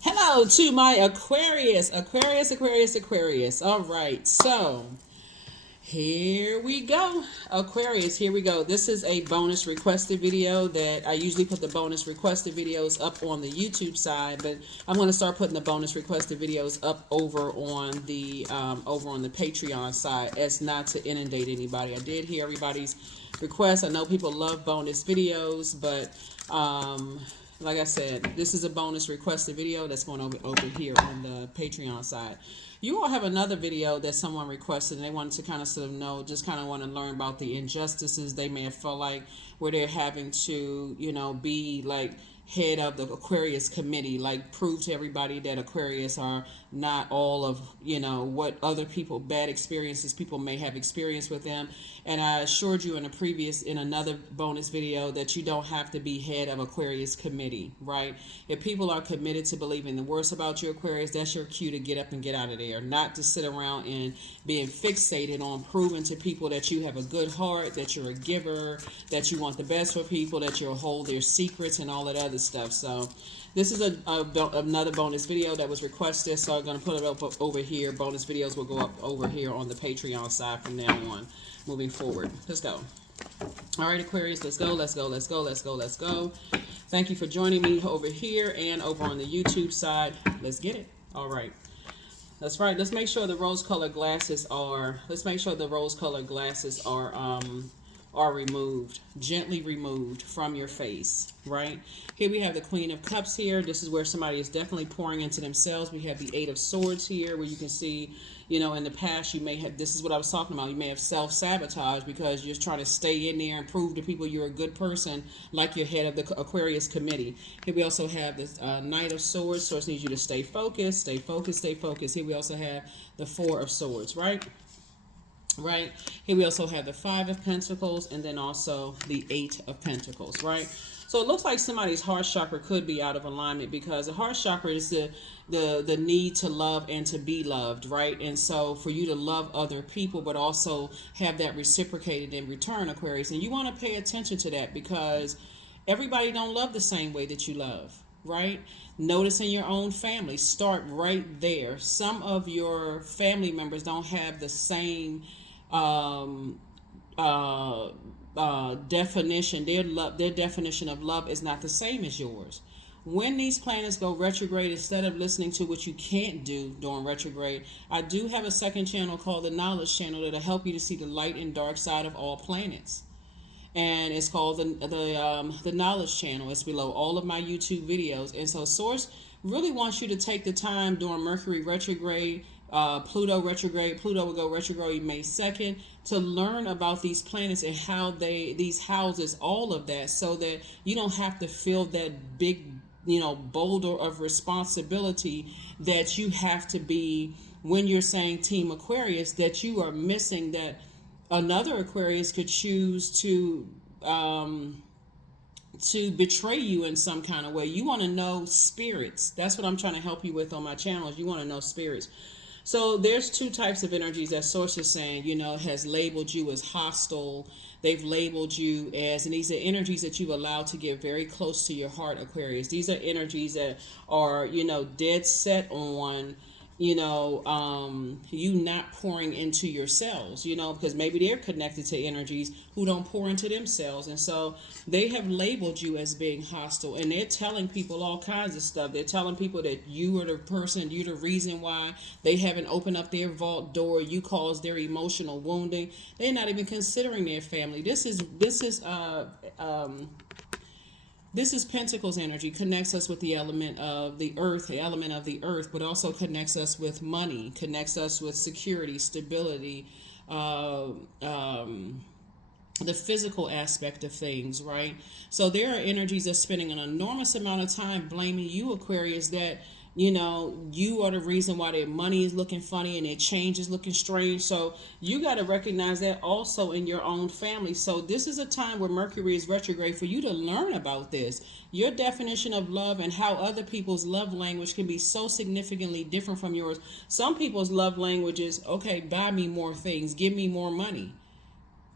Hello to my Aquarius. Aquarius. All right, so here we go. Aquarius, here we go. This is a bonus requested video that I usually put the bonus requested videos up on the YouTube side, but I'm going to start putting the bonus requested videos up over on the Patreon side, as not to inundate anybody. I did hear everybody's requests. I know people love bonus videos, but like I said, this is a bonus requested video that's going over here on the Patreon side. You all have another video that someone requested, and they wanted to kind of sort of know, just kind of want to learn about the injustices they may have felt like where they're having to, be like head of the Aquarius committee, like prove to everybody that Aquarius are not all of, what other people, bad experiences people may have experienced with them. And I assured you in another bonus video that you don't have to be head of Aquarius committee, right? If people are committed to believing the worst about your Aquarius, that's your cue to get up and get out of there, not to sit around and being fixated on proving to people that you have a good heart, that you're a giver, that you want the best for people, that you'll hold their secrets and all that other stuff. So this is another bonus video that was requested, so I'm going to put it up over here. Bonus videos will go up over here on the Patreon side from now on, moving forward. Let's go. All right, Aquarius, let's go. Thank you for joining me over here and over on the YouTube side. Let's get it. All right. That's right. Let's make sure the rose-colored glasses are removed, gently removed from your face, right? Here we have the Queen of Cups here. This is where somebody is definitely pouring into themselves. We have the Eight of Swords here, where you can see, in the past you may have, this is what I was talking about, you may have self-sabotage because you're trying to stay in there and prove to people you're a good person, like you're head of the Aquarius committee. Here we also have this Knight of Swords, so it needs you to stay focused. Here we also have the Four of Swords, right? Here we also have the Five of Pentacles, and then also the Eight of Pentacles, right? So it looks like somebody's heart chakra could be out of alignment, because the heart chakra is the need to love and to be loved, right? And so for you to love other people, but also have that reciprocated in return, Aquarius. And you want to pay attention to that, because everybody don't love the same way that you love, right? Notice in your own family, start right there. Some of your family members don't have the same definition. Their definition of love is not the same as yours. When these planets go retrograde, instead of listening to what you can't do during retrograde, I do have a second channel called the Knowledge Channel that'll help you to see the light and dark side of all planets. And it's called the Knowledge Channel. It's below all of my YouTube videos. And so Source really wants you to take the time during Mercury retrograde, Pluto retrograde. Pluto will go retrograde May 2nd, to learn about these planets and how these houses, all of that, so that you don't have to feel that big, boulder of responsibility that you have to be when you're saying Team Aquarius, that you are missing, that another Aquarius could choose to betray you in some kind of way. You want to know spirits. That's what I'm trying to help you with on my channel. You want to know spirits. So there's two types of energies that Source is saying, has labeled you as hostile. They've labeled you as, and these are energies that you've allowed to get very close to your heart, Aquarius. These are energies that are, dead set on, you not pouring into yourselves, because maybe they're connected to energies who don't pour into themselves. And so they have labeled you as being hostile, and they're telling people all kinds of stuff. They're telling people that you are the person, you're the reason why they haven't opened up their vault door. You caused their emotional wounding. They're not even considering their family. This is Pentacles energy, connects us with the element of the earth, but also connects us with money, connects us with security, stability, the physical aspect of things, right? So there are energies that are spending an enormous amount of time blaming you, Aquarius, that you are the reason why their money is looking funny and their change is looking strange. So you got to recognize that also in your own family. So this is a time where Mercury is retrograde for you to learn about this. Your definition of love and how other people's love language can be so significantly different from yours. Some people's love language is, okay, buy me more things, give me more money.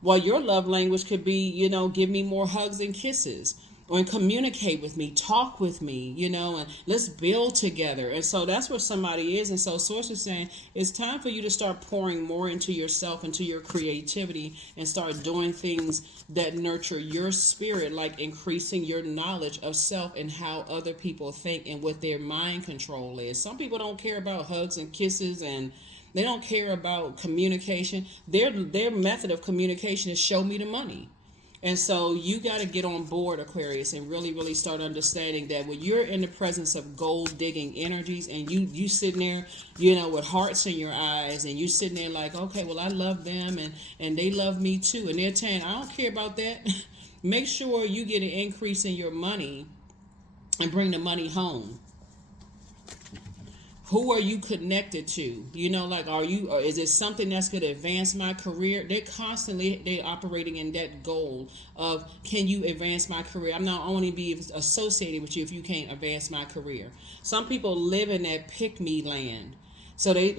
While your love language could be, give me more hugs and kisses. or communicate with me, talk with me, and let's build together. And so that's where somebody is. And so Source is saying it's time for you to start pouring more into yourself, into your creativity, and start doing things that nurture your spirit, like increasing your knowledge of self and how other people think and what their mind control is. Some people don't care about hugs and kisses, and they don't care about communication. Their method of communication is show me the money. And so you got to get on board, Aquarius, and really, really start understanding that when you're in the presence of gold digging energies, and you sitting there, with hearts in your eyes, and you sitting there like, okay, well, I love them, and they love me too, and they're saying, I don't care about that. Make sure you get an increase in your money and bring the money home. Who are you connected to? Or is it something that's going to advance my career? They're operating in that goal of, can you advance my career? I'm not only be associated with you if you can't advance my career. Some people live in that pick me land. So they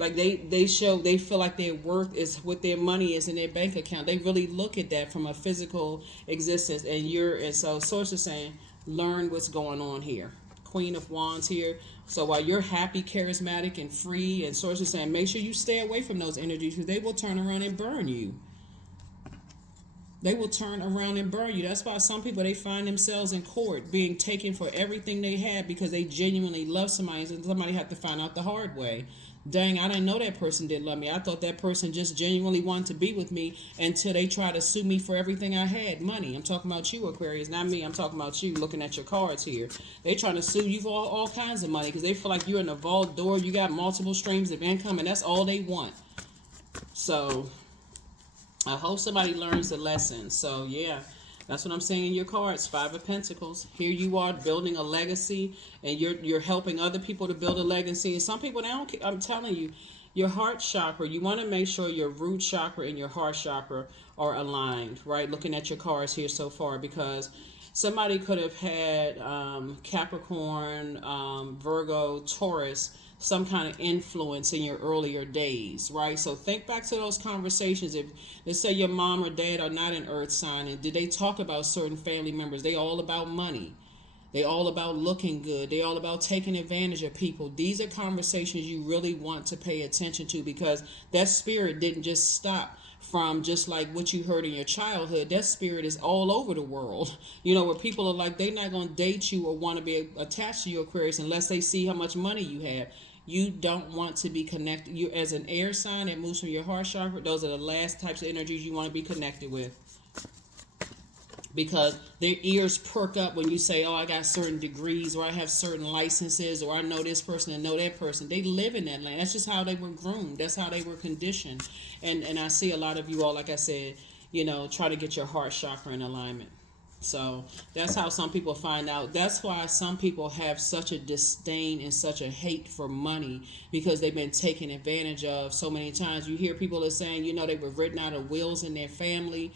feel like their worth is what their money is in their bank account. They really look at that from a physical existence. And so Source is saying, learn what's going on here. Queen of Wands here. So while you're happy, charismatic, and free, and Source is saying, make sure you stay away from those energies, because they will turn around and burn you. They will turn around and burn you. That's why some people, they find themselves in court being taken for everything they had because they genuinely love somebody, and somebody had to find out the hard way. Dang, I didn't know that person did love me. I thought that person just genuinely wanted to be with me, until they try to sue me for everything I had. Money. I'm talking about you, Aquarius, not me. I'm talking about you looking at your cards here. They trying to sue you for all kinds of money because they feel like you're in a vault door. You got multiple streams of income, and that's all they want. So I hope somebody learns the lesson. So yeah, that's what I'm saying in your cards. 5 of Pentacles. Here you are building a legacy, and you're helping other people to build a legacy. And some people, I'm telling you, your heart chakra, you want to make sure your root chakra and your heart chakra are aligned, right? Looking at your cards here so far, because somebody could have had Capricorn, Virgo, Taurus, some kind of influence in your earlier days, right? So think back to those conversations. If, let's say, your mom or dad are not an earth sign, and did they talk about certain family members? They all about money. They all about looking good. They all about taking advantage of people. These are conversations you really want to pay attention to, because that spirit didn't just stop from just like what you heard in your childhood. That spirit is all over the world, where people are like, they're not going to date you or want to be attached to you, Aquarius, unless they see how much money you have. You don't want to be connected. You, as an air sign that moves from your heart chakra, those are the last types of energies you want to be connected with, because their ears perk up when you say, oh, I got certain degrees, or I have certain licenses, or I know this person and know that person. They live in that land. That's just how they were groomed. That's how they were conditioned. And I see a lot of you all, like I said, try to get your heart chakra in alignment. So that's how some people find out. That's why some people have such a disdain and such a hate for money, because they've been taken advantage of so many times. You hear people are saying, they were written out of wills in their family.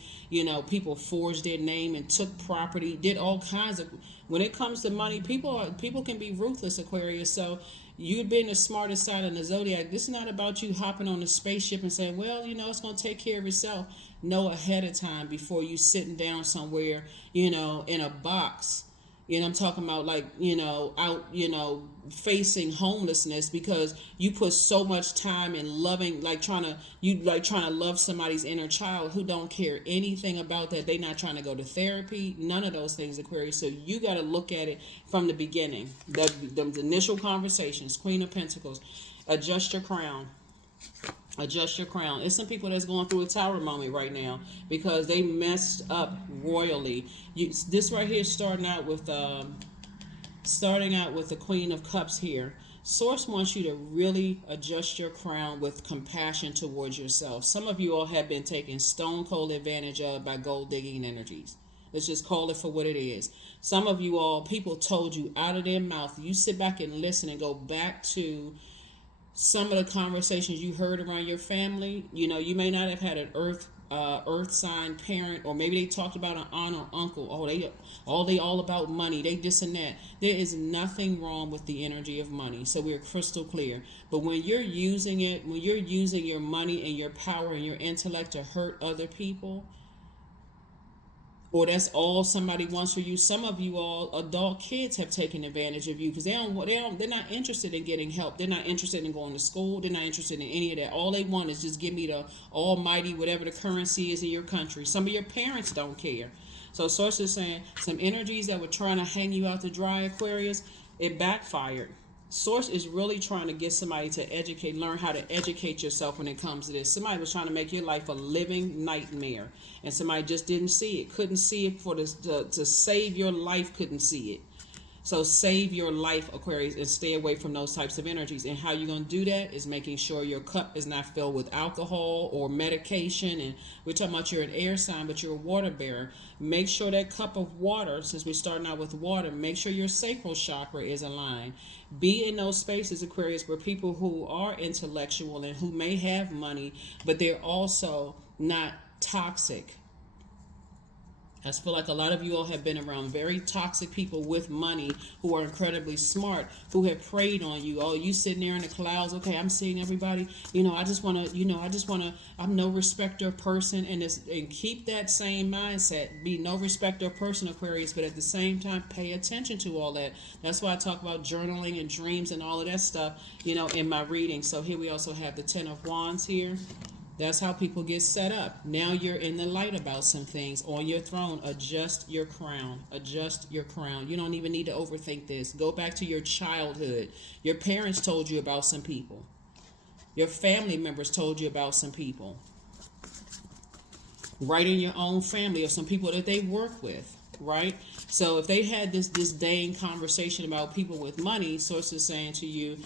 People forged their name and took property, did all kinds of. When it comes to money, people can be ruthless, Aquarius. So you've been the smartest sign in the Zodiac. This is not about you hopping on a spaceship and saying, well, it's going to take care of itself. Know ahead of time before you sitting down somewhere, in a box. I'm talking about like, out, facing homelessness, because you put so much time in loving, trying to love somebody's inner child who don't care anything about that. They not trying to go to therapy, none of those things, Aquarius. So you got to look at it from the beginning. The initial conversations. Queen of Pentacles. Adjust your crown. Adjust your crown. It's some people that's going through a tower moment right now because they messed up royally. This right here, starting out with the Queen of Cups here. Source wants you to really adjust your crown with compassion towards yourself. Some of you all have been taken stone cold advantage of by gold digging energies. Let's just call it for what it is. Some of you all, people told you out of their mouth. You sit back and listen and go back to some of the conversations you heard around your family. You may not have had an earth sign parent, or maybe they talked about an aunt or uncle. Oh, they all about money. They this and that. There is nothing wrong with the energy of money. So we're crystal clear. But when you're using it, when you're using your money and your power and your intellect to hurt other people, or that's all somebody wants for you. Some of you all adult kids have taken advantage of you because they're not interested in getting help. They're not interested in going to school. They're not interested in any of that. All they want is just give me the almighty whatever the currency is in your country. Some of your parents don't care. So source is saying some energies that were trying to hang you out to dry, Aquarius, it backfired. Source is really trying to get somebody to learn how to educate yourself when it comes to this. Somebody was trying to make your life a living nightmare, and somebody just didn't see it, couldn't see it for this to save your life, couldn't see it. So save your life, Aquarius, and stay away from those types of energies. And how you're going to do that is making sure your cup is not filled with alcohol or medication. And we're talking about you're an air sign, but you're a water bearer. Make sure that cup of water, since we're starting out with water, make sure your sacral chakra is aligned. Be in those spaces, Aquarius, where people who are intellectual and who may have money, but they're also not toxic. I feel like a lot of you all have been around very toxic people with money who are incredibly smart, who have preyed on you. Oh, you sitting there in the clouds. Okay, I'm seeing everybody. I'm no respecter of person. And keep that same mindset. Be no respecter of person, Aquarius, but at the same time, pay attention to all that. That's why I talk about journaling and dreams and all of that stuff, in my reading. So here we also have the 10 of Wands here. That's how people get set up. Now you're in the light about some things. On your throne, adjust your crown. Adjust your crown. You don't even need to overthink this. Go back to your childhood. Your parents told you about some people. Your family members told you about some people. Right in your own family, or some people that they work with, right? So if they had this disdain conversation about people with money, Source is saying to you,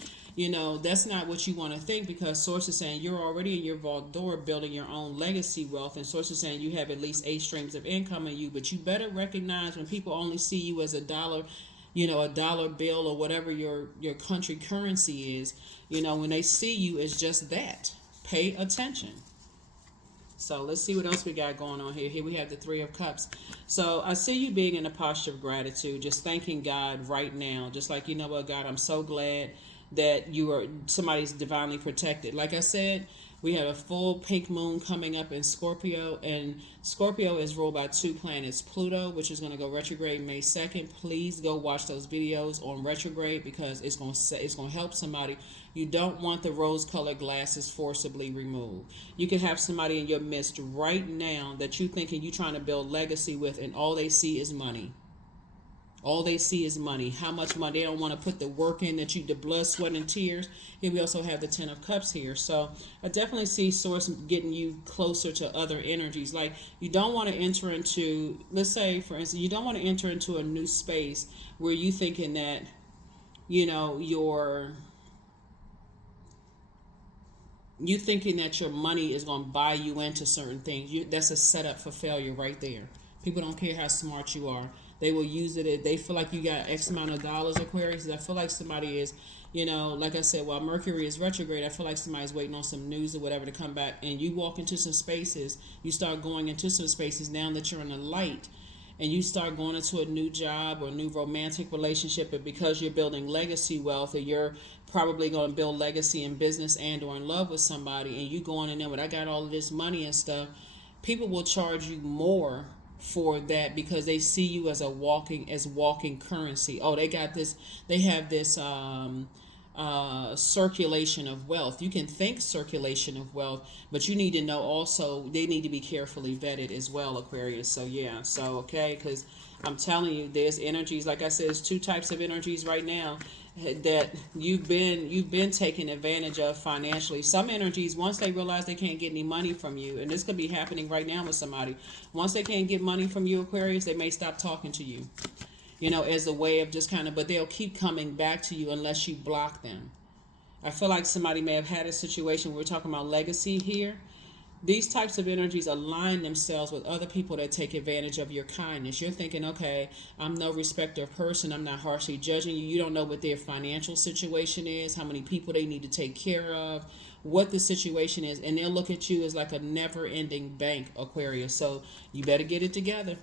that's not what you want to think, because Source is saying you're already in your vault door building your own legacy wealth, and Source is saying you have at least 8 streams of income in you, but you better recognize when people only see you as a dollar, a dollar bill or whatever your country currency is, when they see you as just that. Pay attention. So let's see what else we got going on here. Here we have the 3 of Cups. So I see you being in a posture of gratitude, just thanking God right now. Just like, you know what, God, I'm so glad that somebody's divinely protected. Like I said, we have a full pink moon coming up in Scorpio, and Scorpio is ruled by 2 planets. Pluto, which is going to go retrograde May 2nd. Please go watch those videos on retrograde, because it's going to help somebody. You don't want the rose-colored glasses forcibly removed. You can have somebody in your midst right now that you thinking you're trying to build legacy with, and all they see is money. All they see is money. How much money? They don't want to put the work in the blood, sweat, and tears. Here we also have the 10 of Cups here. So I definitely see Source getting you closer to other energies. Like, you don't want to enter into, let's say, for instance, you don't want to enter into a new space where you thinking that, you thinking that your money is going to buy you into certain things. That's a setup for failure right there. People don't care how smart you are. They will use it if they feel like you got X amount of dollars, Aquarius. I feel like somebody is, like I said, while Mercury is retrograde, I feel like somebody's waiting on some news or whatever to come back. And you walk into some spaces, you start going into some spaces now that you're in the light, and you start going into a new job or a new romantic relationship. But because you're building legacy wealth, or you're probably going to build legacy in business and or in love with somebody, and you going in there, but I got all of this money and stuff, people will charge you more for that, because they see you as walking currency. Oh, they have this circulation of wealth. You can think circulation of wealth, but you need to know also they need to be carefully vetted as well, Aquarius. So yeah, okay, because I'm telling you, there's energies, like I said, there's 2 types of energies right now that you've been taken advantage of financially. Some energies, once they realize they can't get any money from you, and this could be happening right now with somebody, once they can't get money from you, Aquarius, they may stop talking to you, as a way of just but they'll keep coming back to you unless you block them. I feel like somebody may have had a situation, we're talking about legacy here. These types of energies align themselves with other people that take advantage of your kindness. You're thinking, okay, I'm no respecter of person. I'm not harshly judging you. You don't know what their financial situation is, how many people they need to take care of, what the situation is. And they'll look at you as like a never-ending bank, Aquarius. So you better get it together.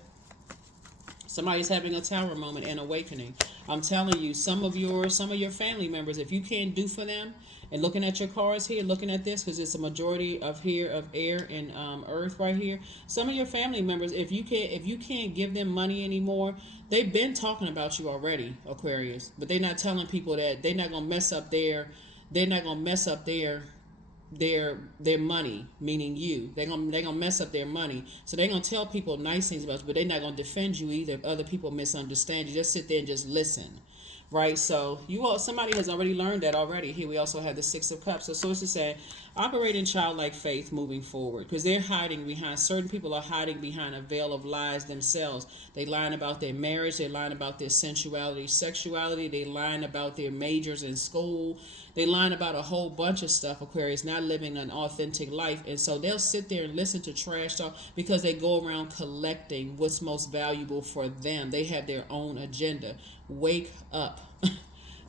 Somebody's having a tower moment and awakening. I'm telling you, some of your family members, if you can't do for them, and looking at your cards here, looking at this, because it's a majority of air and earth right here. Some of your family members, if you can't give them money anymore, they've been talking about you already, Aquarius. But they're not telling people that they're not gonna mess up their money, meaning you. They're gonna mess up their money. So they're gonna tell people nice things about you, but they're not gonna defend you either if other people misunderstand you. Just sit there and just listen. Right, so somebody has already learned that already. Here we also have the Six of Cups. So sources say, operate in childlike faith moving forward, because they're hiding behind, certain people are hiding behind a veil of lies themselves. They lying about their marriage, they lying about their sensuality, sexuality, they lying about their majors in school, they lying about a whole bunch of stuff, Aquarius, not living an authentic life. And so they'll sit there and listen to trash talk because they go around collecting what's most valuable for them. They have their own agenda. Wake up.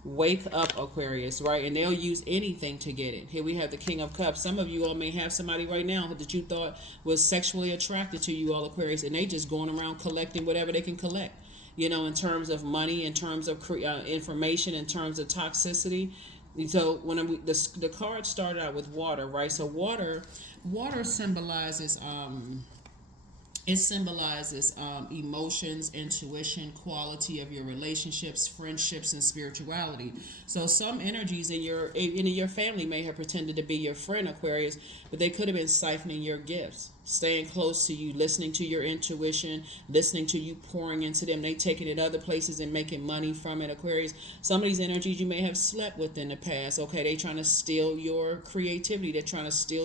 Wake up, Aquarius, right? And they'll use anything to get it. Here we have the King of Cups. Some of you all may have somebody right now that you thought was sexually attracted to you all, Aquarius, and they just going around collecting whatever they can collect, in terms of money, in terms of information, in terms of toxicity. So when the card started out with water, right? So water symbolizes it symbolizes emotions, intuition, quality of your relationships, friendships, and spirituality. So some energies in your family may have pretended to be your friend, Aquarius, but they could have been siphoning your gifts, staying close to you, listening to your intuition, listening to you, pouring into them. They taking it other places and making money from it, Aquarius. Some of these energies you may have slept with in the past. Okay, they trying to steal your creativity. They're trying to steal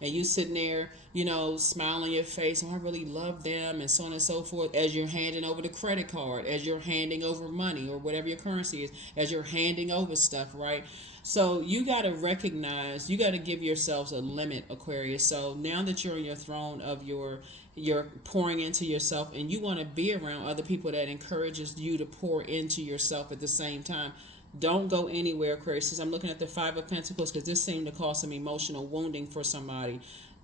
and you sitting there, smile on your face, I really love them, and so on and so forth, as you're handing over the credit card, as you're handing over money or whatever your currency is, as you're handing over stuff, right? So you got to recognize, you got to give yourselves a limit, Aquarius. So now that you're on your throne of you're pouring into yourself, and you want to be around other people that encourages you to pour into yourself at the same time. Don't go anywhere, Aquarius. Since I'm looking at the Five of Pentacles, because this seemed to cause some emotional wounding for somebody.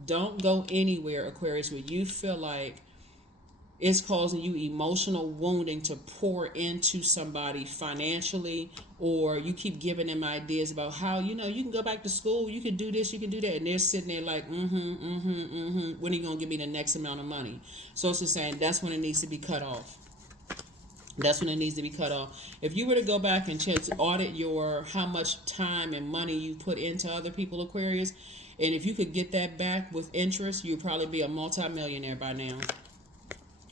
Don't go anywhere, Aquarius, where you feel like it's causing you emotional wounding to pour into somebody financially, or you keep giving them ideas about how, you can go back to school, you can do this, you can do that, and they're sitting there like, when are you going to give me the next amount of money? So it's just saying that's when it needs to be cut off. That's when it needs to be cut off. If you were to go back and audit how much time and money you put into other people, Aquarius, and if you could get that back with interest, you'd probably be a multimillionaire by now.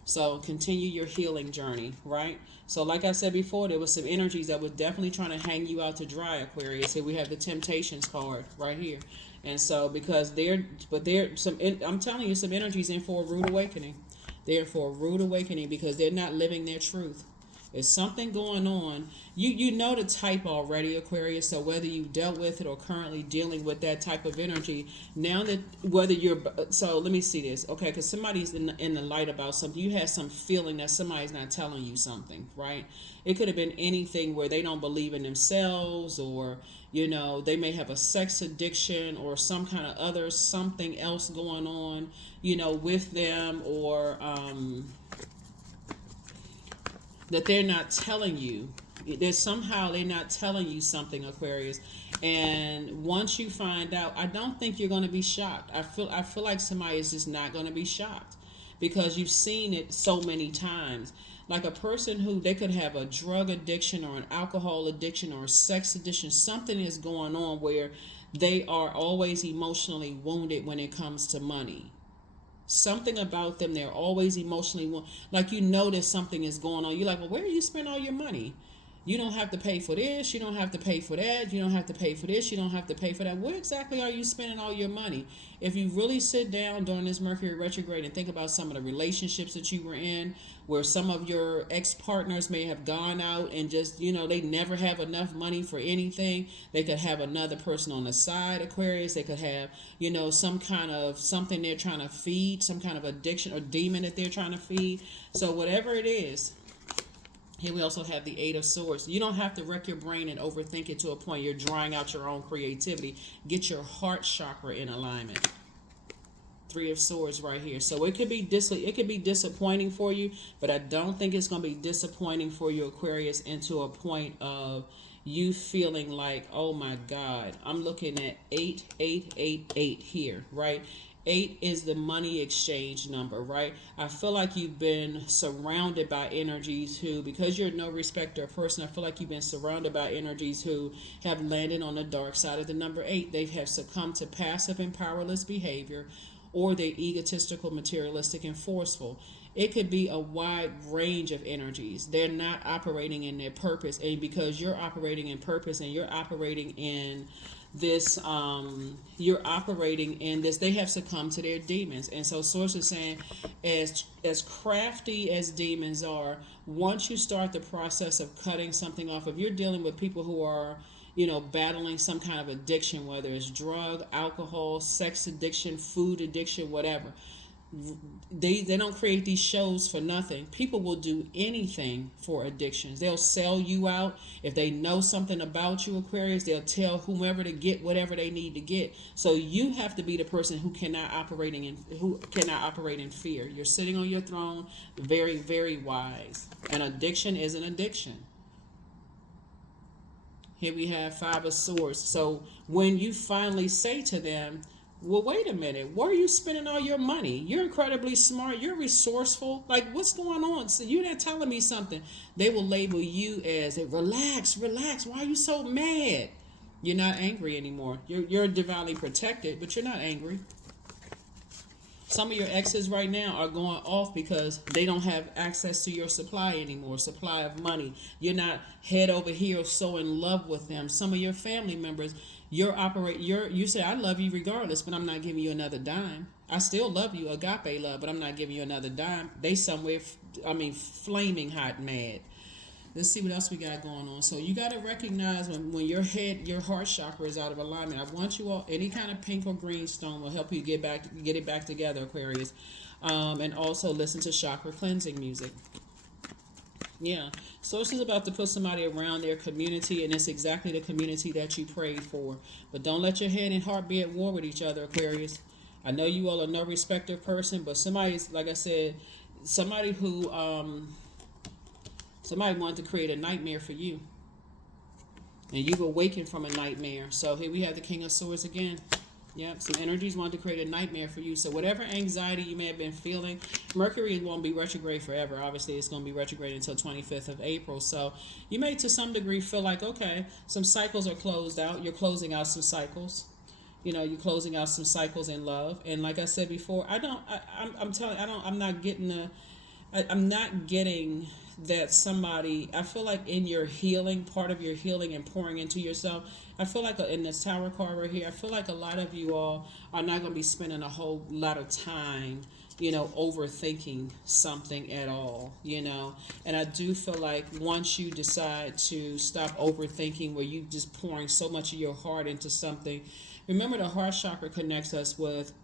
So continue your healing journey, right? So like I said before, there was some energies that was definitely trying to hang you out to dry, Aquarius. Here we have the Temptations card right here. And so because I'm telling you, some energies in for a rude awakening. They're for a rude awakening because they're not living their truth. There's something going on. You know the type already, Aquarius. So whether you dealt with it or currently dealing with that type of energy, now that so let me see this, okay? Because somebody's in the light about something. You have some feeling that somebody's not telling you something, right? It could have been anything where they don't believe in themselves, or they may have a sex addiction or some kind of other something else going on, with them, or that they're not telling you. They're not telling you something, Aquarius. And once you find out, I don't think you're going to be shocked. I feel like somebody is just not going to be shocked because you've seen it so many times. Like a person who, they could have a drug addiction or an alcohol addiction or a sex addiction. Something is going on where they are always emotionally wounded when it comes to money. Something about them, they're always emotionally like, there's something is going on. You're like, well, where do you spend all your money? You don't have to pay for this, you don't have to pay for that, you don't have to pay for this, you don't have to pay for that. Where exactly are you spending all your money? If you really sit down during this Mercury retrograde and think about some of the relationships that you were in, where some of your ex-partners may have gone out and just, they never have enough money for anything. They could have another person on the side, Aquarius. They could have, some kind of something they're trying to feed, some kind of addiction or demon that they're trying to feed. So whatever it is. Here we also have the Eight of Swords. You don't have to wreck your brain and overthink it to a point you're drying out your own creativity. Get your heart chakra in alignment. Three of Swords right here. So it could be disappointing for you, but I don't think it's going to be disappointing for you, Aquarius, into a point of you feeling like, oh my God, I'm looking at 8888 here, right? 8 is the money exchange number, right? I feel like you've been surrounded by energies who, because you're no respecter of person, I feel like you've been surrounded by energies who have landed on the dark side of the number 8. They have succumbed to passive and powerless behavior, or they're egotistical, materialistic, and forceful. It could be a wide range of energies. They're not operating in their purpose. And because you're operating in purpose and you're operating in this, they have succumbed to their demons. And so Source is saying, as crafty as demons are, once you start the process of cutting something off, if you're dealing with people who are, battling some kind of addiction, whether it's drug, alcohol, sex addiction, food addiction, whatever, they don't create these shows for nothing. People will do anything for addictions. They'll sell you out. If they know something about you, Aquarius, they'll tell whomever to get whatever they need to get. So you have to be the person who cannot operate in fear. You're sitting on your throne, very, very wise. An addiction is an addiction. Here we have Five of Swords. So when you finally say to them, well, wait a minute, where are you spending all your money? You're incredibly smart. You're resourceful. Like, what's going on? So you're not telling me something. They will label you as, relax. Why are you so mad? You're not angry anymore. You're divinely protected, but you're not angry. Some of your exes right now are going off because they don't have access to your supply anymore, supply of money. You're not head over heels so in love with them. Some of your family members, you say, I love you regardless, but I'm not giving you another dime. I still love you, agape love, but I'm not giving you another dime. They somewhere, flaming hot mad. Let's see what else we got going on. So you got to recognize when your heart chakra is out of alignment. I want you all, any kind of pink or green stone will help you get it back together, Aquarius. And also listen to chakra cleansing music. Yeah. Source is about to put somebody around their community, and it's exactly the community that you prayed for. But don't let your head and heart be at war with each other, Aquarius. I know you all are no respecter person, but somebody's, like I said, somebody who... somebody wanted to create a nightmare for you. And you've awakened from a nightmare. So here we have the King of Swords again. Yep, some energies wanted to create a nightmare for you. So whatever anxiety you may have been feeling, Mercury won't be retrograde forever. Obviously, it's going to be retrograde until 25th of April. So you may, to some degree, feel like, okay, some cycles are closed out. You're closing out some cycles. You're closing out some cycles in love. And like I said before, I'm not getting that somebody, I feel like in your healing, part of your healing and pouring into yourself, I feel like in this Tower card right here, I feel like a lot of you all are not going to be spending a whole lot of time, overthinking something at all, and I do feel like once you decide to stop overthinking, where you just pouring so much of your heart into something, remember the heart chakra connects us with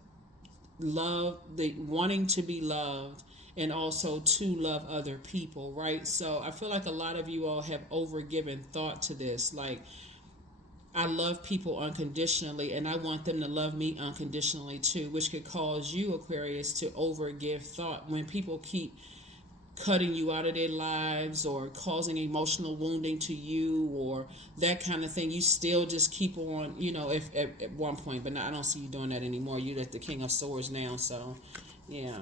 love, the wanting to be loved, and also to love other people, right? So I feel like a lot of you all have overgiven thought to this. Like, I love people unconditionally, and I want them to love me unconditionally too, which could cause you, Aquarius, to overgive thought. When people keep cutting you out of their lives or causing emotional wounding to you or that kind of thing, you still just keep on, if at one point, but now I don't see you doing that anymore. You're at the King of Swords now, so yeah.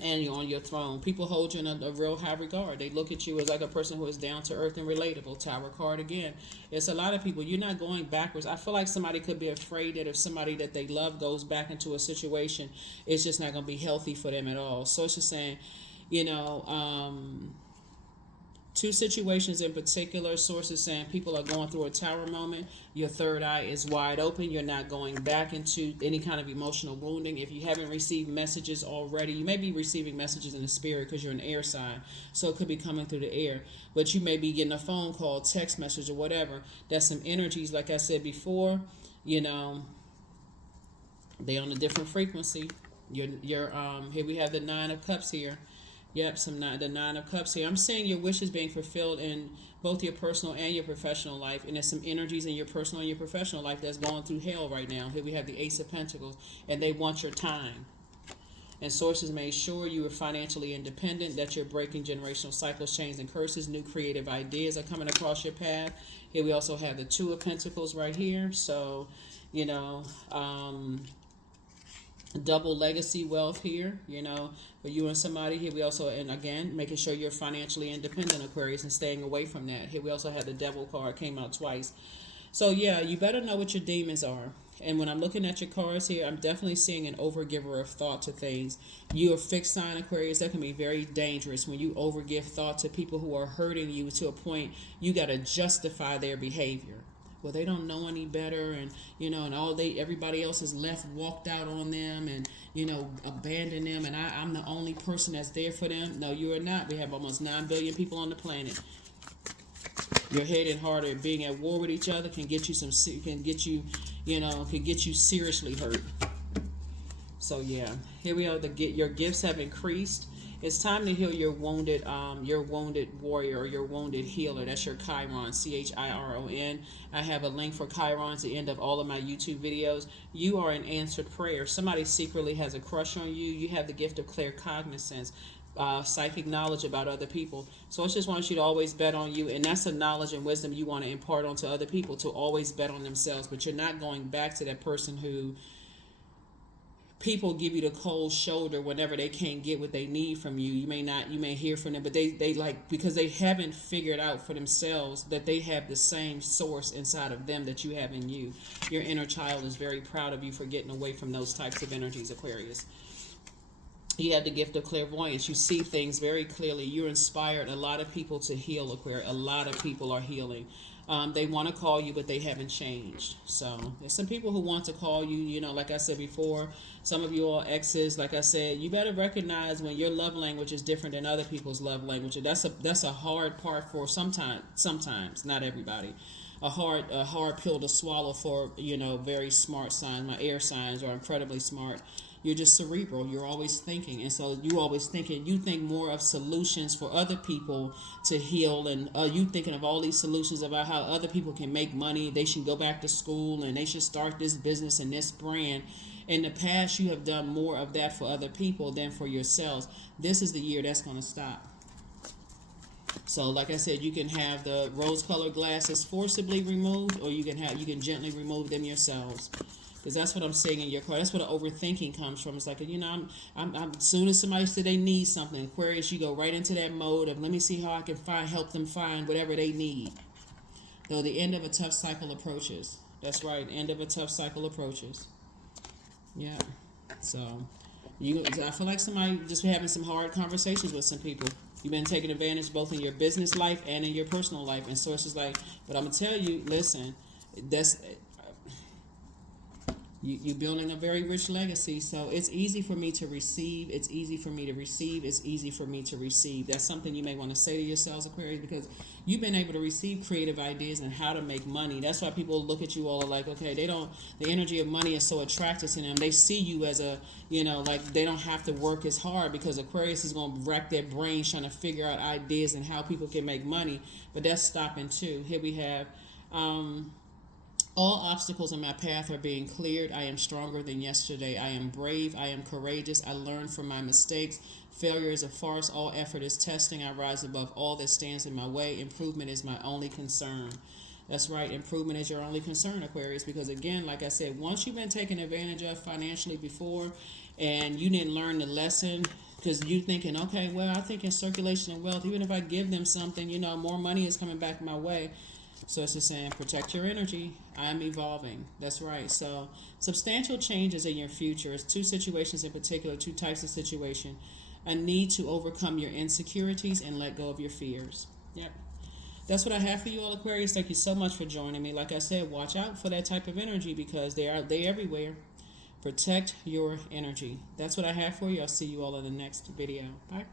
And you're on your throne. People hold you in a real high regard. They look at you as like a person who is down to earth and relatable. Tower card again. It's a lot of people. You're not going backwards. I feel like somebody could be afraid that if somebody that they love goes back into a situation, it's just not going to be healthy for them at all. So it's just saying, two situations in particular, sources saying people are going through a tower moment. Your third eye is wide open. You're not going back into any kind of emotional wounding. If you haven't received messages already, you may be receiving messages in the spirit because you're an air sign. So it could be coming through the air. But you may be getting a phone call, text message, or whatever. That's some energies, like I said before, they on a different frequency. Here we have the Nine of Cups here. Yep, the Nine of Cups here. I'm seeing your wishes being fulfilled in both your personal and your professional life, and there's some energies in your personal and your professional life that's going through hell right now. Here we have the Ace of Pentacles, and they want your time. And sources made sure you are financially independent, that you're breaking generational cycles, chains, and curses. New creative ideas are coming across your path. Here we also have the Two of Pentacles right here. So, you know, double legacy wealth here, you know, for you and somebody. Here we also, and again, making sure you're financially independent, Aquarius, and staying away from that. Here we also have the Devil card, came out twice. So yeah, you better know what your demons are. And when I'm looking at your cards here, I'm definitely seeing an overgiver of thought to things. You are fixed sign, Aquarius. That can be very dangerous when you overgive thought to people who are hurting you to a point you got to justify their behavior. Well, they don't know any better, and you know, and everybody else is left, walked out on them, and you know, abandoned them, and I'm the only person that's there for them. No, you are not. We have almost 9 billion people on the planet. Your head and heart are being at war with each other can get you seriously hurt. So yeah, here we are. Your gifts have increased. It's time to heal your wounded warrior or your wounded healer. That's your Chiron, Chiron. I have a link for Chiron at the end of all of my YouTube videos. You are an answered prayer. Somebody secretly has a crush on you. You have the gift of claircognizance, psychic knowledge about other people. So I just want you to always bet on you, and that's a knowledge and wisdom you want to impart onto other people, to always bet on themselves. But you're not going back to that person who people give you the cold shoulder whenever they can't get what they need from you. You may hear from them, but they like, because they haven't figured out for themselves that they have the same source inside of them that you have in you. Your inner child is very proud of you for getting away from those types of energies, Aquarius. You have the gift of clairvoyance. You see things very clearly. You're inspired a lot of people to heal, Aquarius. A lot of people are healing. They want to call you, but they haven't changed. So there's some people who want to call you, you know, like I said before, some of you all exes, like I said, you better recognize when your love language is different than other people's love language. And that's a hard part for sometimes, not everybody. A hard pill to swallow for, you know, very smart signs. My air signs are incredibly smart. You're just cerebral. You're always thinking. And so you always thinking, you think more of solutions for other people to heal. And you thinking of all these solutions about how other people can make money. They should go back to school and they should start this business and this brand. In the past, you have done more of that for other people than for yourselves. This is the year that's going to stop. So like I said, you can have the rose-colored glasses forcibly removed, or you can gently remove them yourselves. Because that's what I'm seeing in your card. That's where the overthinking comes from. It's like, you know, I'm as soon as somebody said they need something, Aquarius, you go right into that mode of let me see how I can help them find whatever they need. Though the end of a tough cycle approaches. That's right, end of a tough cycle approaches. Yeah. So I feel like somebody just having some hard conversations with some people. You've been taking advantage both in your business life and in your personal life. And sources like, but I'm gonna tell you, listen, you're building a very rich legacy, so it's easy for me to receive. It's easy for me to receive. It's easy for me to receive. That's something you may want to say to yourselves, Aquarius, because you've been able to receive creative ideas and how to make money. That's why people look at you all like, okay, the energy of money is so attractive to them. They see you as a, you know, like they don't have to work as hard, because Aquarius is going to rack their brains trying to figure out ideas and how people can make money. But that's stopping too. Here we have, all obstacles in my path are being cleared. I am stronger than yesterday. I am brave. I am courageous. I learn from my mistakes. Failure is a farce. All effort is testing. I rise above all that stands in my way. Improvement is my only concern. That's right. Improvement is your only concern, Aquarius, because again, like I said, once you've been taken advantage of financially before and you didn't learn the lesson, because you thinking, okay, well, I think in circulation and wealth, even if I give them something, you know, more money is coming back my way. So it's just saying, protect your energy. I am evolving. That's right. So substantial changes in your future. It's two situations in particular, two types of situation. A need to overcome your insecurities and let go of your fears. Yep. That's what I have for you all, Aquarius. Thank you so much for joining me. Like I said, watch out for that type of energy, because they're everywhere. Protect your energy. That's what I have for you. I'll see you all in the next video. Bye.